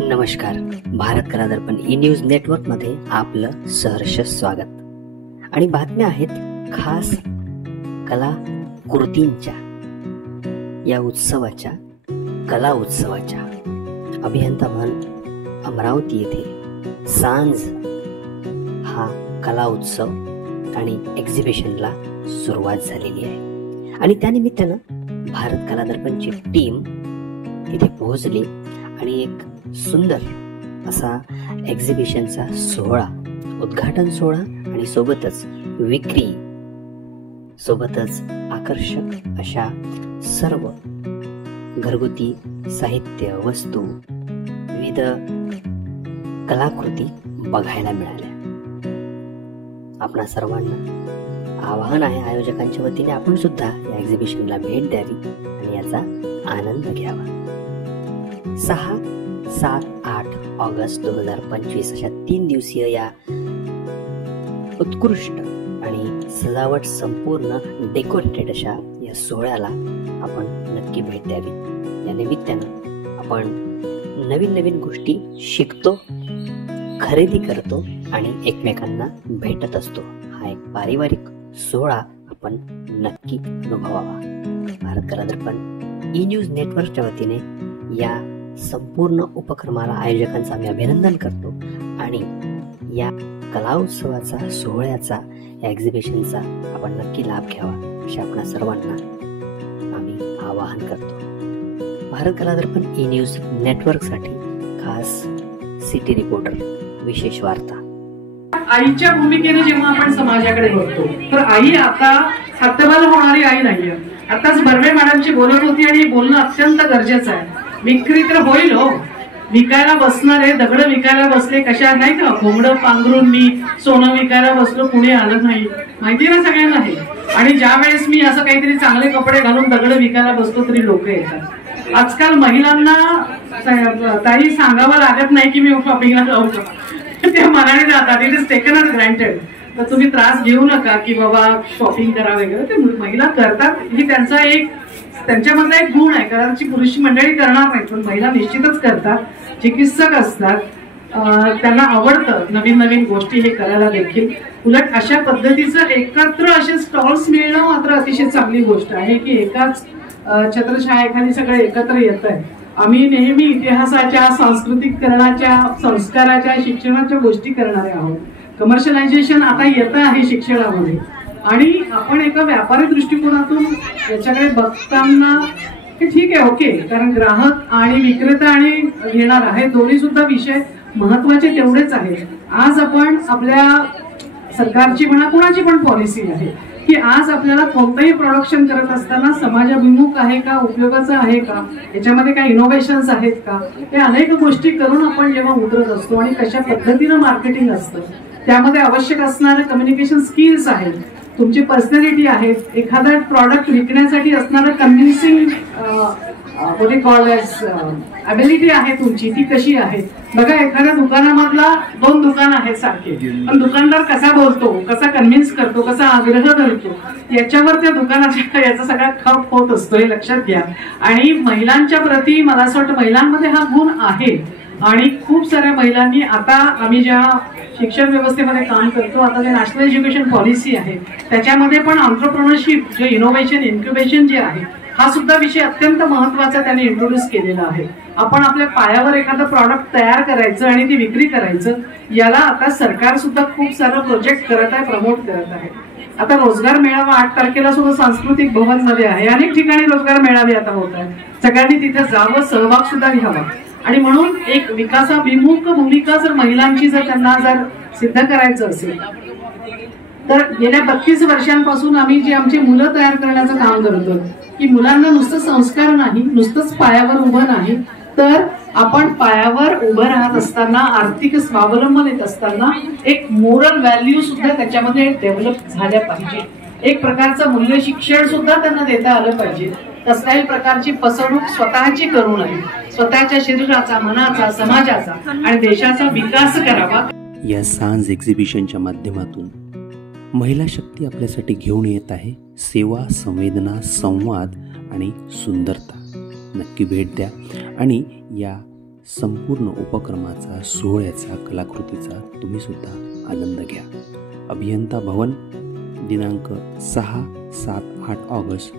नमस्कार. भारत कला दर्पण news network मध्ये आपलं सहर्ष स्वागत. आणि बातम्या आहेत खास कला कृतींच्या या उत्सवाच्या, कला उत्सवाच्या. अभियंता भवन अमरावती येथे सांज हा कला उत्सव आणि एक्झिबिशनला सुरुवात झालेली आहे. आणि त्यानिमित्तानं भारत कला दर्पणची टीम तिथे पोहोचली आणि एक सुंदर असा एक्झिबिशनचा सोहळा, उद्घाटन सोहळा आणि सोबतच विक्री, सोबतच आकर्षक अशा सर्व घरगुती साहित्य वस्तू, विविध कलाकृती बघायला मिळाल्या. आपणा सर्वांना आवाहन आहे आयोजकांच्या वतीने, आपण सुद्धा या एक्झिबिशनला भेट द्यावी आणि याचा आनंद घ्यावा. 6, 7, 8 ऑगस्ट 2025 अशा 3 दिवसीय या उत्कृष्ट आणि सजावट संपूर्ण डेकोरेटेड अशा या सोहळ्याला आपण नक्की भेट द्यावी. या निमित्तानं आपण नवीन नवीन गोष्टी शिकतो, खरेदी करतो आणि एकमेकांना भेटत असतो. हा एक पारिवारिक सोहळा आपण नक्की अनुभवावा. भारत कला दर्पण न्यूज नेटवर्कच्या वतीने या संपूर्ण उपक्रमाला आयोजकांचं आम्ही अभिनंदन करतो आणि या कला उत्सवाचा, सोहळ्याचा, या एक्झिबिशनचा आपण नक्की लाभ घ्यावा अशा आपल्या सर्वांना आम्ही आवाहन करतो. भारत कला दर्पण न्यूज नेटवर्कसाठी खास सिटी रिपोर्टर विशेष वार्ता. आईच्या भूमिकेने जेव्हा आपण समाजाकडे बघतो तर आई आता हातभाल होणारी आई नाहीये. आताच बर्वे मॅडमची बोलत होती आणि बोलणं अत्यंत गरजेचं आहे. विक्री तर होईल हो, विकायला बसणारे दगड विकायला बसले कशा नाही का, घोंगडं पांघरून मी सोनं विकायला बसलो, कुणी आलं नाही, माहिती ना सगळ्यांना हे. आणि ज्या वेळेस मी असं काहीतरी चांगले कपडे घालून दगड विकायला बसतो तरी लोक येतात. आजकाल महिलांना ताई सांगावं लागत नाही की मी शॉपिंगला जाऊ का, त्या मनाने जातात. It is taken as granted. तर तुम्ही त्रास घेऊ नका की बाबा शॉपिंग करा वगैरे, ते महिला करतात. ही त्यांचा एक, त्यांच्यामधला एक गुण आहे. कदाचित पुरुष मंडळी करणार नाहीत पण महिला निश्चितच करतात. चिकित्सक असतात, त्यांना आवडतं नवीन नवीन गोष्टी हे करायला देखील. उलट अशा पद्धतीचं एकत्र असे स्टॉल्स मिळणं मात्र अतिशय चांगली गोष्ट आहे की एकाच छत्रछायाखाली सगळं एकत्र येत आहे. आम्ही नेहमी इतिहासाच्या, सांस्कृतिककरणाच्या, संस्काराच्या, शिक्षणाच्या गोष्टी करणारे आहोत. कमर्शियलायझेशन आता येतं आहे शिक्षणामध्ये आणि आपण एका व्यापारी दृष्टिकोनातून याच्याकडे बघताना हे ठीक आहे, ओके, कारण ग्राहक आणि विक्रेता आणि घेणार आहे दोन्ही सुद्धा विषय महत्वाचे तेवढेच आहेत. आज आपण आपल्या सरकारची म्हणा कोणाची पण पॉलिसी आहे की आज आपल्याला कोणतंही प्रोडक्शन करत असताना समाजाभिमुख आहे का, उपयोगाचं आहे का, याच्यामध्ये काही इनोव्हेशन्स आहेत का, हे अनेक गोष्टी करून आपण जेव्हा उतरत असतो आणि कशा पद्धतीनं मार्केटिंग असतं, त्यामध्ये आवश्यक असणारे कम्युनिकेशन स्किल्स आहेत, तुमची पर्सनॅलिटी आहे, एखादा प्रॉडक्ट विकण्यासाठी असणारं कन्व्हिन्सिंग ॲबिलिटी आहे तुमची, ती कशी आहे. बघा एखाद्या दुकानामधला 2 दुकान आहेत सारखे, पण दुकानदार कसा बोलतो, कसा कन्व्हिन्स करतो, कसा आग्रह धरतो, याच्यावर त्या दुकानाच्या याचा सगळा खप होत असतो, हे लक्षात घ्या. आणि महिलांच्या प्रती मला असं वाटतं महिलांमध्ये हा गुण आहे आणि खूप साऱ्या महिलांनी आता आम्ही ज्या शिक्षण व्यवस्थेमध्ये काम करतो, आता जे नॅशनल एज्युकेशन पॉलिसी आहे त्याच्यामध्ये पण एंटरप्रेन्योरशिप, जे इनोव्हेशन, इन्क्युबेशन जे आहे, हा सुद्धा विषय अत्यंत महत्वाचा त्यांनी इंट्रोड्यूस केलेला आहे. आपण आपल्या पायावर एखादं प्रॉडक्ट तयार करायचं आणि ती विक्री करायचं, याला आता सरकार सुद्धा खूप सारं प्रोजेक्ट करत आहे, प्रमोट करत आहे. आता रोजगार मेळावा 8 तारखेला सुद्धा सांस्कृतिक भवन मध्ये आहे. अनेक ठिकाणी रोजगार मेळावे आता होत आहे. सगळ्यांनी तिथे जावं, सहभाग सुद्धा घ्यावा. आणि म्हणून एक विकासाभिमुख भूमिका जर महिलांची जर त्यांना जर सिद्ध करायचं असेल तर गेल्या 32 वर्षांपासून आम्ही जे आमची मुलं तयार करण्याचं काम करतो की मुलांना नुसतं संस्कार नाही, नुसतंच पायावर उभं नाही, तर आपण पायावर उभं राहत असताना, आर्थिक स्वावलंबन येत असताना एक मोरल व्हॅल्यू सुद्धा त्याच्यामध्ये डेव्हलप झाल्या पाहिजे. एक प्रकारचं मूल्य शिक्षण सुद्धा त्यांना देता आलं पाहिजे. कसल्याही प्रकारची फसवणूक स्वतःची करू नये. स्वतःच्या शरीराचा, मनाचा, समाजाचा आणि देशाचा विकास करावा. या सांज एक्झिबिशनच्या माध्यमातून महिला शक्ती आपल्यासाठी घेऊन येत आहे सेवा, संवेदना, संवाद आणि सुंदरता. नक्की भेट द्या आणि या संपूर्ण उपक्रमाचा, सोहळ्याचा, कलाकृतीचा तुम्ही सुद्धा आनंद घ्या. अभियंता भवन दिनांक 6, 7, 8 ऑगस्ट